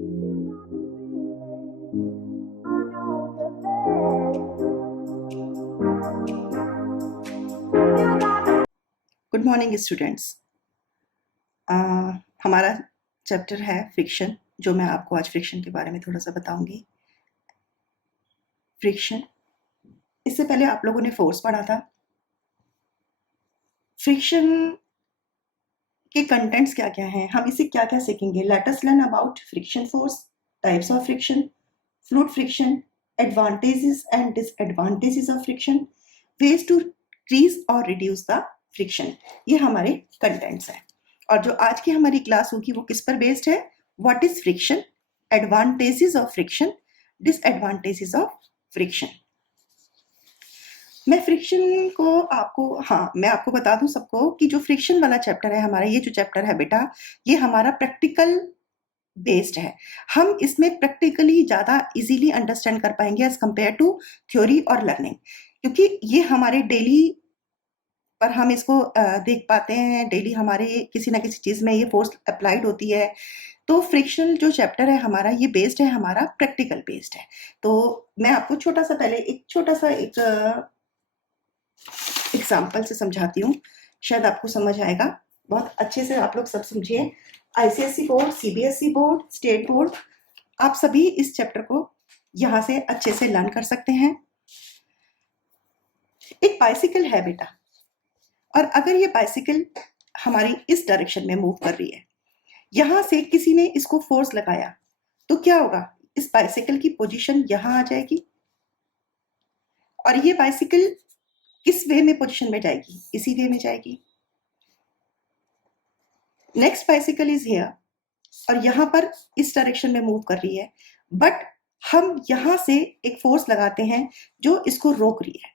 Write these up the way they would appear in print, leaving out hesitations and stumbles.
Good morning students. हमारा chapter है friction, जो मैं आपको आज फ्रिक्शन के बारे में थोड़ा सा बताऊंगी। फ्रिक्शन, इससे पहले आप लोगों ने फोर्स पढ़ा था। फ्रिक्शन के कंटेंट्स क्या क्या हैं, हम इसे क्या क्या सीखेंगे। Let us learn about friction force, types of friction, fluid friction, advantages and disadvantages of friction, ways to increase और रिड्यूस द फ्रिक्शन। ये हमारे कंटेंट्स हैं। और जो आज की हमारी क्लास होगी वो किस पर बेस्ड है? What is friction, advantages of friction, disadvantages of friction. मैं फ्रिक्शन को मैं आपको बता दूं सबको कि जो फ्रिक्शन वाला चैप्टर है हमारा, ये जो चैप्टर है बेटा, ये हमारा प्रैक्टिकल बेस्ड है। हम इसमें प्रैक्टिकली ज़्यादा इजीली अंडरस्टैंड कर पाएंगे एज कंपेयर टू थ्योरी और लर्निंग, क्योंकि ये हमारे डेली पर हम इसको देख पाते हैं। डेली हमारे किसी ना किसी चीज़ में ये फोर्स अप्लाइड होती है। तो फ्रिक्शन जो चैप्टर है हमारा, ये बेस्ड है, हमारा प्रैक्टिकल बेस्ड है। तो मैं आपको एक छोटा सा एग्जाम्पल से समझाती हूँ, शायद आपको समझ आएगा। बहुत अच्छे से आप लोग सब समझिए। ICSE board, CBSE board, state board, आप सभी इस चैप्टर को यहाँ से अच्छे से लर्न कर सकते हैं। एक बाइसिकल है बेटा, और अगर ये बाइसिकल हमारी इस डायरेक्शन में मूव कर रही है, यहां से किसी ने इसको फोर्स लगाया, तो क्या होगा? इस बाइसिकल की पोजीशन यहां आ जाएगी, और ये बाइसिकल किस वे में पोजीशन में जाएगी? इसी वे में जाएगी। नेक्स्ट बाइसिकल इज हियर, और यहां पर इस डायरेक्शन में मूव कर रही है, बट हम यहां से एक फोर्स लगाते हैं जो इसको रोक रही है।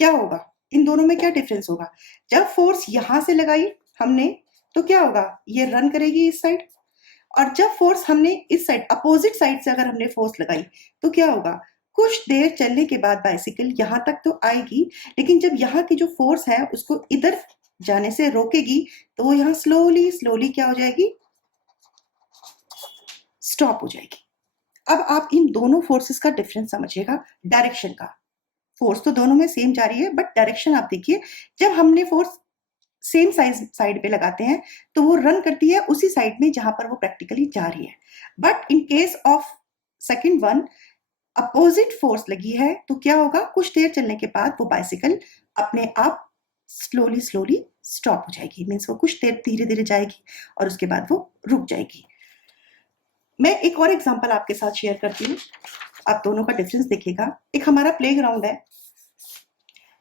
क्या होगा? इन दोनों में क्या डिफरेंस होगा? जब फोर्स यहां से लगाई हमने, तो क्या होगा? ये रन करेगी इस साइड, और जब फोर्स हमने इस साइड, अपोजिट साइड से अगर हमने फोर्स लगाई, तो क्या होगा? कुछ देर चलने के बाद बाइसिकल यहां तक तो आएगी, लेकिन जब यहाँ की जो फोर्स है उसको इधर जाने से रोकेगी, तो वो यहाँ स्लोली स्लोली क्या हो जाएगी? स्टॉप हो जाएगी। अब आप इन दोनों फोर्सेस का डिफरेंस समझिएगा, डायरेक्शन का। फोर्स तो दोनों में सेम जा रही है, बट डायरेक्शन आप देखिए। जब हमने फोर्स सेम साइड पे लगाते हैं, तो वो रन करती है उसी साइड में जहां पर वो प्रैक्टिकली जा रही है। But in case of second one, opposite force लगी है, तो क्या होगा? कुछ देर चलने के बाद वो बाइसिकल अपने आप स्लोली स्लोली स्टॉप हो जाएगी। मीन्स वो कुछ देर धीरे धीरे जाएगी और उसके बाद वो रुक जाएगी। मैं एक और एग्जांपल आपके साथ शेयर करती हूँ, आप दोनों का डिफरेंस देखिएगा। एक हमारा प्लेग्राउंड है,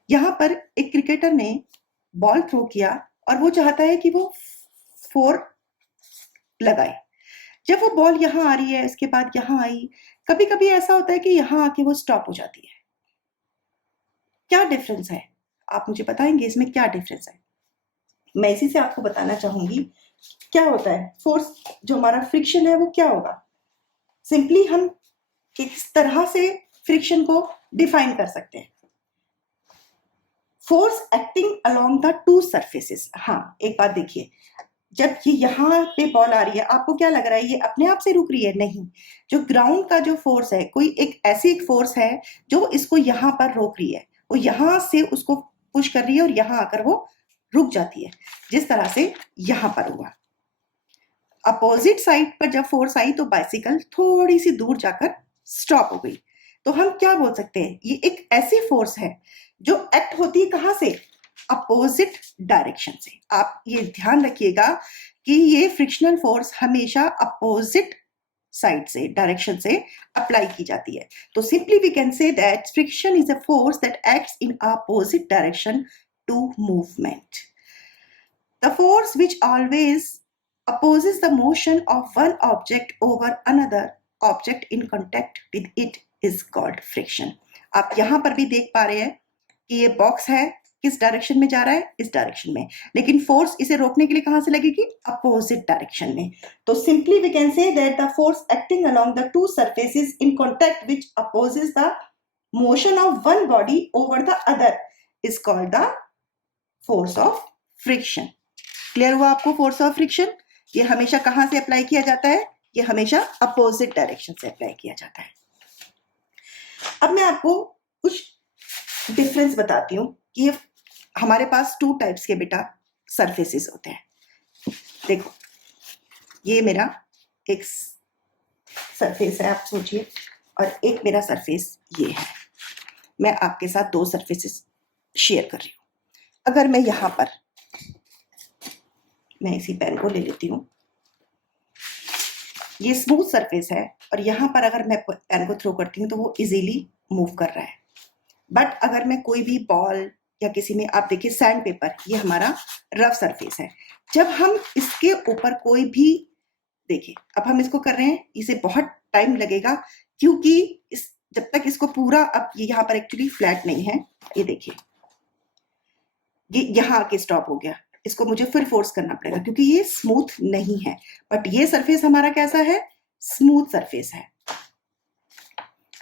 यहाँ पर एक क्रिकेटर ने बॉल थ्रो किया और वो चाहता है कि वो 4 लगाए। जब वो बॉल यहाँ आ रही है, इसके बाद यहाँ आई, कभी कभी ऐसा होता है कि यहाँ आके वो स्टॉप हो जाती है। क्या डिफरेंस है? आप मुझे बताएंगे इसमें क्या डिफरेंस है? मैं इसी से आपको बताना चाहूंगी क्या होता है। फोर्स जो हमारा फ्रिक्शन है वो क्या होगा? सिंपली हम किस तरह से फ्रिक्शन को डिफाइन कर सकते हैं? Force acting along the two surfaces. हाँ, एक बात देखिए, जब ये यहाँ पे बॉल आ रही है, आपको क्या लग रहा है ये अपने आप से रुक रही है? नहीं। जो ग्राउंड का जो फोर्स है, कोई एक फोर्स है जो इसको यहाँ पर रोक रही है। वो यहाँ से उसको पुश कर रही है और यहाँ आकर वो रुक जाती है, जिस तरह से यहाँ पर हुआ। अपोजिट साइड पर जब फोर्स आई तो बाइसिकल थोड़ी सी दूर जाकर स्टॉप हो गई। तो हम क्या बोल सकते हैं? ये एक ऐसी फोर्स है जो एक्ट होती है कहां से? अपोजिट डायरेक्शन से। आप ये ध्यान रखिएगा कि ये फ्रिक्शनल फोर्स हमेशा अपोजिट साइड से, डायरेक्शन से अप्लाई की जाती है। तो simply we can say that friction is a force that acts in opposite direction to movement. The force which always opposes the motion of one object over another object in contact with it is called friction. आप यहां पर भी देख पा रहे हैं कि ये बॉक्स है, किस डायरेक्शन में जा रहा है? इस डायरेक्शन में, लेकिन फोर्स इसे रोकने के लिए कहां से लगेगी? अपोजिट डायरेक्शन में। तो simply we can say that the force acting along the two surfaces in contact which opposes the motion of one body over the other is called the force of friction. Clear हुआ आपको? Force of friction ये हमेशा कहां से apply किया जाता है? ये हमेशा अपोजिट डायरेक्शन से अप्लाई किया जाता है। अब मैं आपको कुछ डिफरेंस बताती हूँ कि हमारे पास 2 टाइप्स के बेटा सरफेसेस होते हैं। देखो, ये मेरा एक सरफेस है, आप सोचिए, और एक मेरा सरफेस ये है। मैं आपके साथ 2 सरफेसेस शेयर कर रही हूँ। अगर मैं यहाँ पर, मैं इसी पेन को ले लेती हूँ, ये स्मूथ सरफेस है, और यहाँ पर अगर मैं पेन को थ्रो करती हूँ तो वो इजीली मूव कर रहा है। बट अगर मैं कोई भी बॉल या किसी में, आप देखिए सैंड पेपर, ये हमारा रफ सरफेस है। जब हम इसके ऊपर कोई भी, देखिए अब हम इसको कर रहे हैं, इसे बहुत टाइम लगेगा, क्योंकि जब तक इसको पूरा, अब ये यहाँ पर एक्चुअली फ्लैट नहीं है, ये देखिए ये यहाँ आके स्टॉप हो गया, इसको मुझे फिर फोर्स करना पड़ेगा क्योंकि ये स्मूथ नहीं है। बट ये सरफेस हमारा कैसा है? स्मूथ सरफेस है।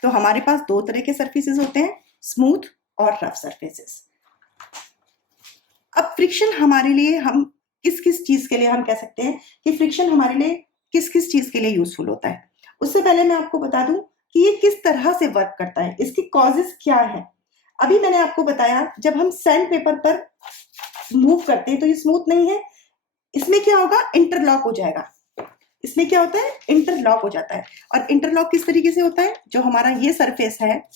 तो हमारे पास 2 तरह के सरफेसेस होते हैं, स्मूथ और रफ सरफेसेस। अब फ्रिक्शन हमारे लिए, हम किस किस चीज के लिए हम कह सकते हैं कि फ्रिक्शन हमारे लिए किस किस चीज के लिए यूजफुल होता है। उससे पहले मैं आपको बता दूं कि ये किस तरह से वर्क करता है, इसकी कॉजेस क्या है। अभी मैंने आपको बताया, जब हम सैंड पेपर पर मूव करते हैं तो ये स्मूथ नहीं है, इसमें क्या होगा? इंटरलॉक हो जाएगा। इसमें क्या होता है? इंटरलॉक हो जाता है। और इंटरलॉक किस तरीके से होता है? जो हमारा ये सरफेस है,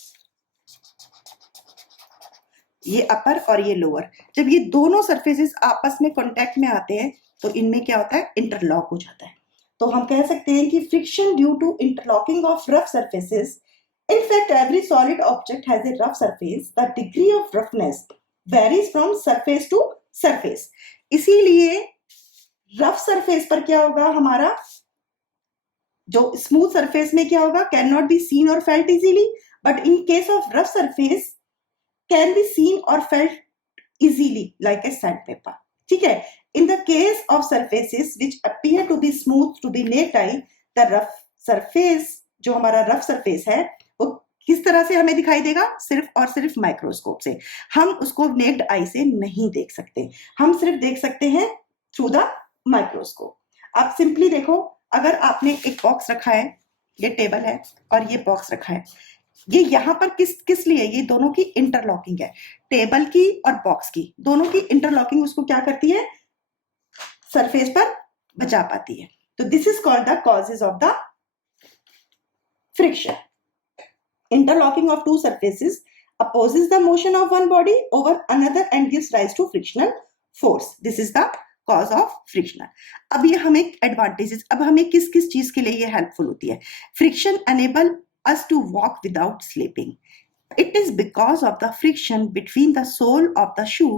ये अपर और ये लोअर, जब ये दोनों सरफेसेस आपस में कांटेक्ट में आते हैं तो इनमें क्या होता है? इंटरलॉक हो जाता है। तो हम कह सकते हैं कि friction due to interlocking of rough surfaces. In fact, every solid object has a rough surface. The degree of roughness varies from surface to surface. इसीलिए रफ सरफेस पर क्या होगा? हमारा जो स्मूथ सरफेस में क्या होगा? कैन नॉट बी सीन और felt easily, but in case of rough surface can be seen और felt easily like a sandpaper. ठीक है। In the case of surfaces which appear to be smooth to the naked eye, the rough surface, जो हमारा rough surface है, वो किस तरह से हमें दिखाई देगा? सिर्फ और सिर्फ माइक्रोस्कोप से। हम उसको नेक्ड आई से नहीं देख सकते, हम सिर्फ देख सकते हैं थ्रू द माइक्रोस्कोप। आप सिंपली देखो, अगर आपने एक बॉक्स रखा है, ये टेबल है और ये बॉक्स रखा है, ये यहाँ पर किस लिए? ये दोनों की इंटरलॉकिंग है, टेबल की और बॉक्स की, दोनों की इंटरलॉकिंग उसको क्या करती है? सरफेस पर बचा पाती है। तो this is called the causes of the friction. Interlocking of 2 surfaces opposes the motion of one body over another and gives rise to frictional force. This is the cause of friction. अब ये हमें advantages, अब हमें किस किस चीज के लिए ये हेल्पफुल होती है? Friction enable us to walk without slipping. It is because of the friction between the sole of the shoe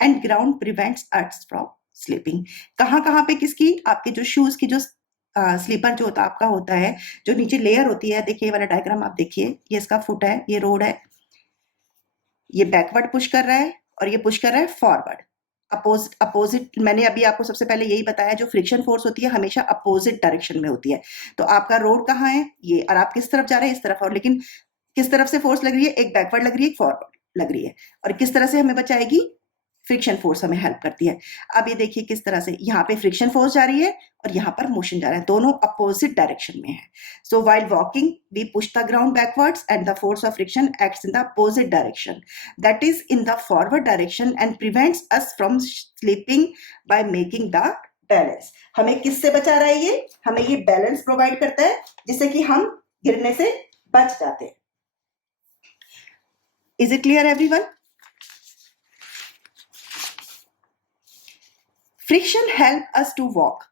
and ground prevents us from slipping. कहाँ पे किसकी? आपके जो शूज की जो स्लीपर जो आपका होता है, जो नीचे लेयर होती है, देखिए वाला डायग्राम आप देखिए, ये इसका फुट है, ये रोड है, ये बैकवर्ड पुश कर रहा है और ये पुश कर रहा है फॉरवर्ड। अपोजिट मैंने अभी आपको सबसे पहले यही बताया, जो फ्रिक्शन फोर्स होती है हमेशा अपोजिट डायरेक्शन में होती है। तो आपका रोड कहाँ है? ये, और आप किस तरफ जा रहे हैं? इस तरफ। और लेकिन किस तरफ से फोर्स लग रही है? एक बैकवर्ड लग रही है, एक फॉरवर्ड लग रही है। और किस तरह से हमें बचाएगी? फ्रिक्शन फोर्स हमें हेल्प करती है। अब ये देखिए किस तरह से यहाँ पे फ्रिक्शन फोर्स जा रही है और यहाँ पर मोशन जा रहा है, दोनों अपोजिट डायरेक्शन में है। So while walking we push the ground backwards and the force of friction acts in the opposite direction, that is in the forward direction, and prevents us from slipping by making the balance. हमें किससे बचा रहा है ये? हमें ये balance provide करता है, जिससे कि हम गिरने से बच जाते हैं। Is it clear everyone? Friction help us to walk.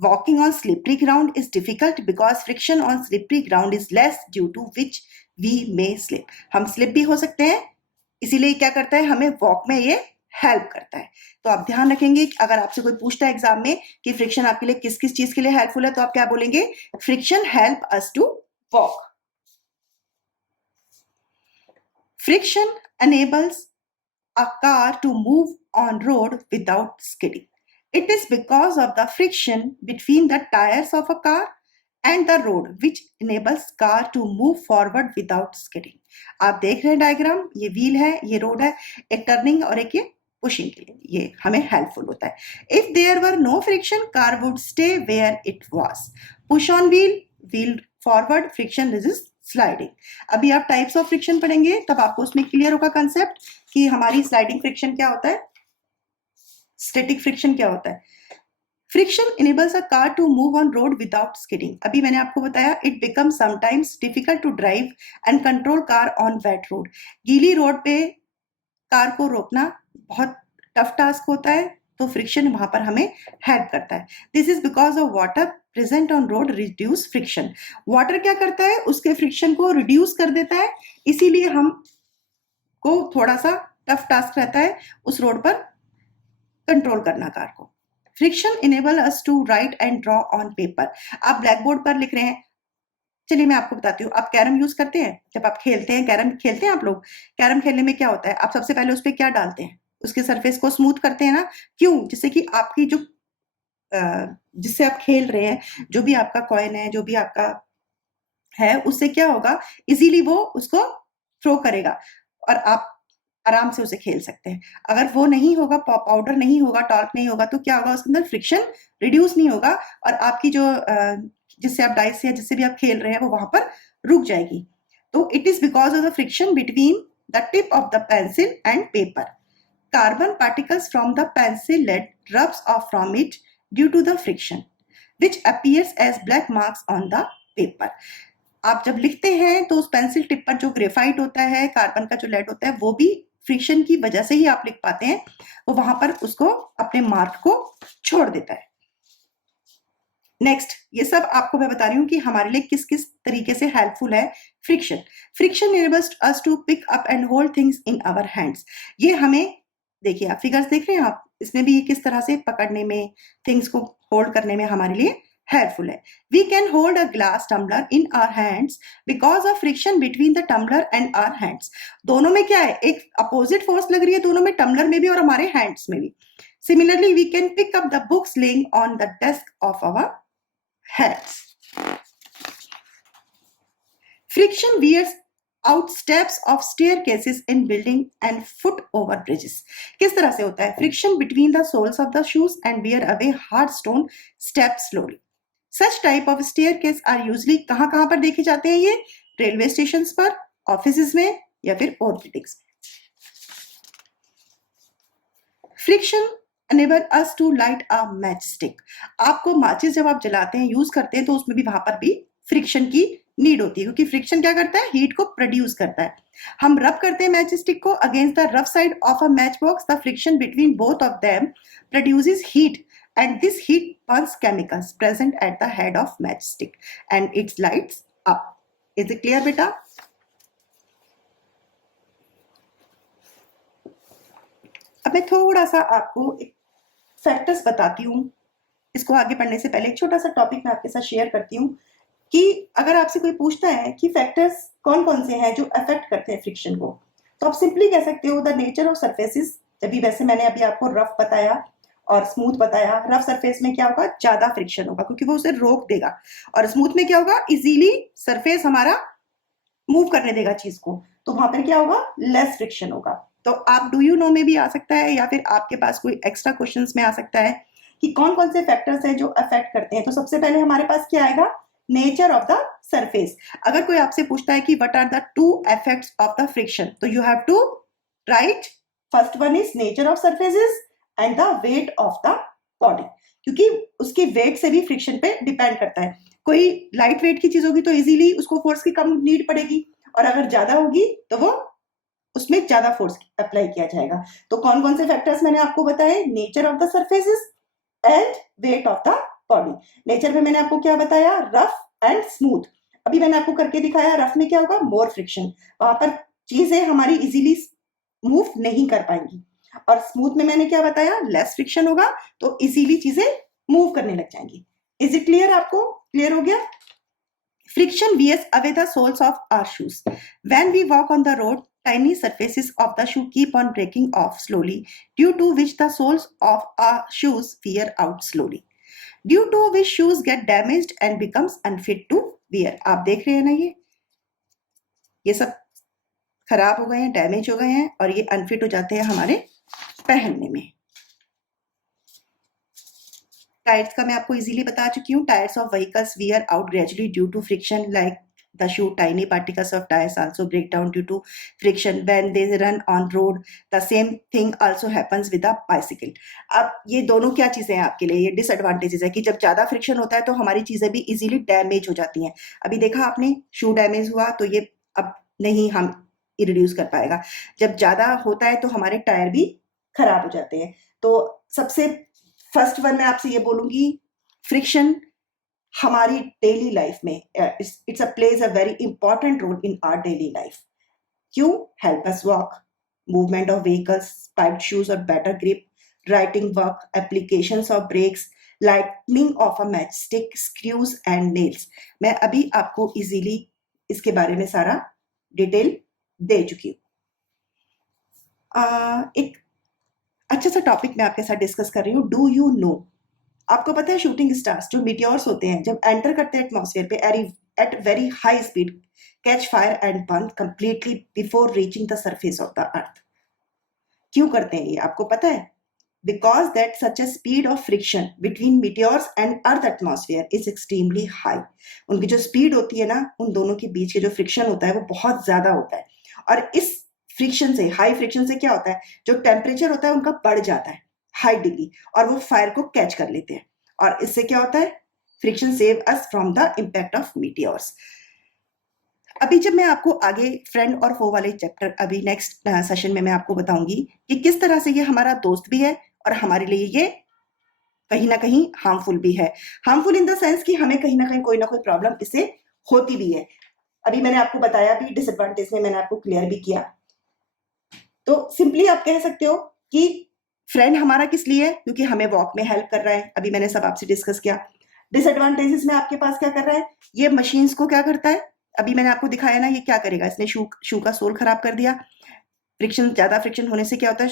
Walking on slippery ground is difficult because friction on slippery ground is less, due to which we may slip. हम slip भी हो सकते हैं, इसीलिए क्या करता है? हमें walk में ये हेल्प करता है। तो आप ध्यान रखेंगे, अगर आपसे कोई पूछता है एग्जाम में कि फ्रिक्शन आपके लिए किस किस चीज के लिए हेल्पफुल है, तो आप क्या बोलेंगे? Friction help us to walk. Friction enables a car to move on road without skidding. It is because of the friction between the tires of a car and the road which enables car to move forward without skidding. आप देख रहे हैं diagram, ये wheel है, ये road है, एक turning और एक ये पुशिंग के लिए ये हमें हेल्पफुल होता है. If there were no friction, car would stay where it was. Push on wheel, wheel forward, friction resist sliding. अभी आप टाइप्स ऑफ फ्रिक्शन पढ़ेंगे तब आपको उसमें क्लियर होगा कंसेप्ट कि हमारी स्लाइडिंग फ्रिक्शन क्या होता है, स्टैटिक फ्रिक्शन क्या होता है. Friction enables a car to move on road without skidding. अभी मैंने आपको बताया it becomes sometimes difficult to drive and control car on wet road. गीली रोड पे कार को रोकना बहुत टफ टास्क होता है, तो फ्रिक्शन वहां पर हमें हेल्प करता है. This is because of water present on road reduce friction. Water क्या करता है, उसके फ्रिक्शन को रिड्यूस कर देता है, इसीलिए हम को थोड़ा सा टफ टास्क रहता है उस रोड पर कंट्रोल करना कार को. Friction enable us to write and draw on paper. आप ब्लैक बोर्ड पर लिख रहे हैं, चलिए मैं आपको बताती हूँ. आप कैरम यूज करते हैं, जब आप खेलते हैं, कैरम खेलते हैं आप लोग, कैरम खेलने में क्या होता है, आप सबसे पहले उस पर क्या डालते हैं, उसके सरफेस को स्मूथ करते हैं ना. क्यों? जिससे कि आपकी जो जिससे आप खेल रहे हैं, जो भी आपका कॉइन है, जो भी आपका है, उससे क्या होगा, इजीली वो उसको थ्रो करेगा और आप आराम से उसे खेल सकते हैं. अगर वो नहीं होगा, पाउडर नहीं होगा, टॉर्क नहीं होगा, तो क्या होगा, उसके अंदर फ्रिक्शन रिड्यूस नहीं होगा और आपकी जो जिससे आप डाइस या जिससे भी आप खेल रहे हैं वो वहां पर रुक जाएगी. तो it is because of the friction between the tip of the pencil and paper. Carbon particles from the pencil lead rubs off from it due to the friction, which appears as black marks on the paper. आप जब लिखते हैं तो उस pencil tip पर जो graphite होता है, कार्बन का जो लेड होता है, वो भी फ्रिक्शन की वजह से ही आप लिख पाते हैं, वो वहां पर उसको अपने मार्क को छोड़ देता है. नेक्स्ट, ये सब आपको मैं बता रही हूँ कि हमारे लिए किस किस तरीके से हेल्पफुल है friction. Friction enables us to pick up and hold things in our hands. ये हमें, देखिए आप फिगर्स देख रहे हैं आप, इसमें भी ये किस तरह से पकड़ने में, थिंग्स को होल्ड करने में हमारे लिए हेल्पफुल है. We can hold a glass tumbler in our hands because of friction between the tumbler and our hands. दोनों में क्या है, एक अपोजिट फोर्स लग रही है दोनों में, टम्बलर में भी और हमारे हैंड्स में भी. Similarly we can pick up the books lying on the desk of our hands. Friction wears out steps of staircases in building and foot over bridges. किस तरह से होता है, friction between the soles of the shoes and wear away hard stone steps slowly. Such type of staircase are usually कहाँ पर देखे जाते हैं, ये रेलवे स्टेशन पर, ऑफिस में या फिर और buildings. Friction enable us to light a matchstick. आपको माचिस जब आप जलाते हैं, यूज करते हैं, तो उसमें भी वहां पर भी फ्रिक्शन की नीड होती है, क्योंकि फ्रिक्शन क्या करता है, हीट को प्रोड्यूस करता है. हम रब करते हैं मैच स्टिक को against the rough side of a match box. The friction between both of them produces heat and this heat Burns chemicals present at the head of match stick and it's lights up. Is it clear बेटा? अब मैं थोड़ा सा आपको factors बताती हूँ. इसको आगे पढ़ने से पहले एक छोटा सा टॉपिक मैं आपके साथ शेयर करती हूँ कि अगर आपसे कोई पूछता है कि फैक्टर्स कौन कौन से हैं जो अफेक्ट करते हैं फ्रिक्शन को, तो आप सिंपली कह सकते हो द नेचर ऑफ सरफेसेस. जब वैसे मैंने अभी आपको रफ बताया और स्मूथ बताया. रफ सरफेस में क्या होगा, ज्यादा फ्रिक्शन होगा क्योंकि वो उसे रोक देगा, और स्मूथ में क्या होगा, इजीली सरफेस हमारा मूव करने देगा चीज को, तो वहां पर क्या होगा, लेस फ्रिक्शन होगा. तो आप डू यू नो में भी आ सकता है, या फिर आपके पास कोई एक्स्ट्रा क्वेश्चंस में आ सकता है कि कौन कौन से फैक्टर्स हैं जो अफेक्ट करते हैं. तो सबसे पहले हमारे पास क्या आएगा, नेचर ऑफ द सरफेस. अगर कोई आपसे पूछता है कि what are the two effects of the friction, तो you have to write first one is nature of surfaces and the weight of the body, क्योंकि उसकी वेट से भी फ्रिक्शन पे डिपेंड करता है. कोई लाइट वेट की चीज होगी तो इजीली उसको फोर्स की कम नीड पड़ेगी, और अगर ज्यादा होगी तो वो उसमें ज्यादा फोर्स अप्लाई किया जाएगा. तो कौन कौन से फैक्टर्स मैंने आपको बताए, nature of the surfaces and wait of the body. Nature में मैंने आपको क्या बताया, रफ एंड स्मूथ. अभी मैंने आपको करके दिखाया, रफ में क्या होगा, मोर फ्रिक्शन, वहां पर चीजें हमारी इजीली मूव नहीं कर पाएंगी, और स्मूथ में मैंने क्या बताया, लेस फ्रिक्शन होगा तो इजीली चीजें मूव करने लग जाएंगी. Is it clear? आपको क्लियर हो गया? Friction wears away the soles of our shoes. When we walk on the road, tiny surfaces of the shoe keep on breaking off slowly, due to which the soles of our shoes wear out slowly. Due to which shoes get damaged and becomes unfit to wear. आप देख रहे हैं ना, ये सब खराब हो गए हैं, डैमेज हो गए हैं, और ये अनफिट हो जाते हैं हमारे पहनने में। टायर्स का मैं आपको इजीली बता चुकी हूँ। Tyres of vehicles wear out gradually due to friction, like the shoe tiny particles of tires also break down due to friction when they run on road. The same thing also happens with a bicycle. अब ये दोनों क्या चीजें हैं आपके लिए, ये disadvantages है कि जब ज्यादा फ्रिक्शन होता है तो हमारी चीजें भी इजीली डैमेज हो जाती हैं। अभी देखा आपने, शू डैमेज हुआ तो ये अब नहीं हम रिड्यूस कर पाएगा। जब ज्यादा होता है तो हमारे टायर भी खराब हो जाते हैं। तो सबसे फर्स्ट वन मैं आपसे ये बोलूंगी, फ्रिक्शन हमारी डेली लाइफ में it's a plays a very important role in our daily life. क्यों? Help us walk, movement of vehicles, spiked shoes और better grip, writing work, applications of brakes, lightning of a match stick, screws and nails. मैं अभी आपको easily इसके बारे में सारा detail दे चुकी हूँ। एक अच्छा सा टॉपिक मैं आपके साथ डिस्कस कर रही हूँ। डू यू नो, आपको पता है शूटिंग स्टार्स जो मीटियोर्स होते हैं जब एंटर करते हैं एटमॉस्फेयर पे at very high speed, catch fire and burn completely before reaching the surface of the earth. क्यों करते हैं ये आपको पता है? Because that such a speed of friction between meteors and earth atmosphere is extremely high. उनकी जो speed होती है ना, उन दोनों के बीच के जो फ्रिक्शन होता है वो बहुत ज्यादा होता है। और इस फ्रिक्शन से, हाई फ्रिक्शन से क्या होता है, जो टेम्परेचर होता है उनका बढ़ जाता है हाई डिग्री, और वो फायर को कैच कर लेते हैं। और इससे क्या होता है, friction save us from the impact of meteors. अभी जब मैं आपको आगे फ्रेंड और फो वाले चैप्टर अभी नेक्स्ट सेशन में मैं आपको बताऊंगी कि किस तरह से ये हमारा दोस्त भी है और हमारे लिए ये कहीं ना कहीं हार्मफुल भी है। हार्मफुल इन द सेंस कि हमें कहीं ना कोई प्रॉब्लम इससे होती भी है। अभी मैंने आपको बताया भी, डिसएडवांटेज में मैंने आपको क्लियर भी किया। तो सिंपली आप कह सकते हो कि फ्रेंड हमारा किस लिए है, क्योंकि हमें वॉक में हेल्प कर रहा है। अभी मैंने सब आपसे डिस्कस किया। डिसएडवांटेजेस में आपके पास क्या कर रहा है, ये मशीन्स को क्या करता है, अभी मैंने आपको दिखाया ना, ये क्या करेगा, इसने शू का सोल खराब कर दिया। फ्रिक्शन, ज्यादा फ्रिक्शन होने से क्या होता है,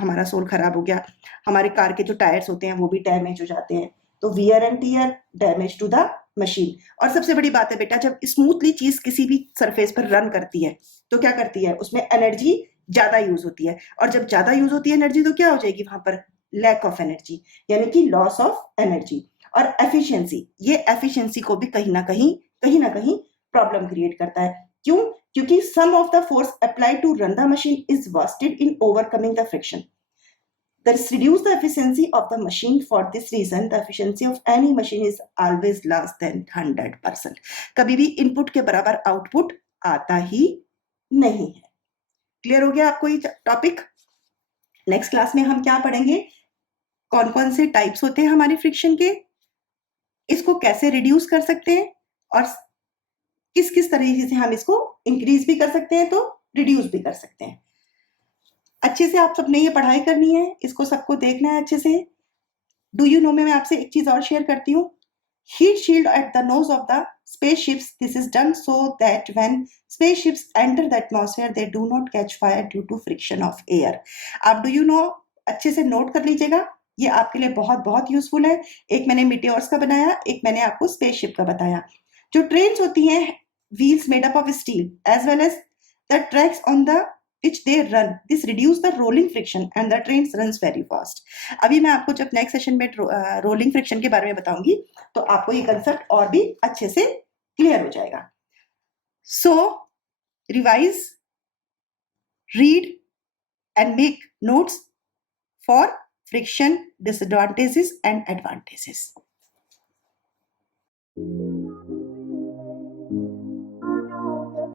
हमारा सोल खराब हो गया। हमारे कार के जो टायर्स होते हैं वो भी डैमेज हो जाते हैं। तो wear and tear, damage to the machine. और सबसे बड़ी बात है बेटा, जब स्मूथली चीज किसी भी सरफेस पर रन करती है तो क्या करती है, उसमें एनर्जी ज्यादा यूज होती है। और जब ज्यादा यूज होती है एनर्जी तो क्या हो जाएगी वहां पर, लैक ऑफ एनर्जी, यानी कि लॉस ऑफ एनर्जी। और एफिशिएंसी, ये एफिशिएंसी को भी कहीं ना कहीं प्रॉब्लम क्रिएट करता है। क्यों? क्योंकि some of the force applied to run the machine is wasted in overcoming the friction. This reduces the efficiency of the machine. For this reason, the efficiency of any machine is always less than 100%. कभी भी input के बराबर output आता ही नहीं है। Clear हो गया आपको ये टॉपिक? नेक्स्ट क्लास में हम क्या पढ़ेंगे, कौन कौन से टाइप्स होते हैं हमारे फ्रिक्शन के, इसको कैसे रिड्यूस कर सकते हैं, और किस किस तरीके से हम इसको इंक्रीज भी कर सकते हैं तो रिड्यूस भी कर सकते हैं। अच्छे से आप सबने ये पढ़ाई करनी है, इसको सबको देखना है अच्छे से। डू यू नो में मैं आपसे एक चीज और शेयर करती हूँ, heat shield at the nose of the spaceships. This is done so that when spaceships enter the atmosphere they do not catch fire due to friction of air. आप do you know अच्छे से note कर लीजिएगा, ये आपके लिए बहुत बहुत यूजफुल है। एक मैंने मीटियोर्स का बनाया, एक मैंने आपको स्पेसशिप का बताया। जो ट्रेन्स होती हैं, wheels made up of steel as well as the tracks on the which they run, this reduce the rolling friction and the trains runs very fast. अभी मैं आपको जब नेक्स्ट सेशन में रोलिंग फ्रिक्शन के बारे में बताऊंगी तो आपको ये कंसेप्ट और भी अच्छे से क्लियर हो जाएगा। So revise, read and make notes for friction, disadvantages and advantages.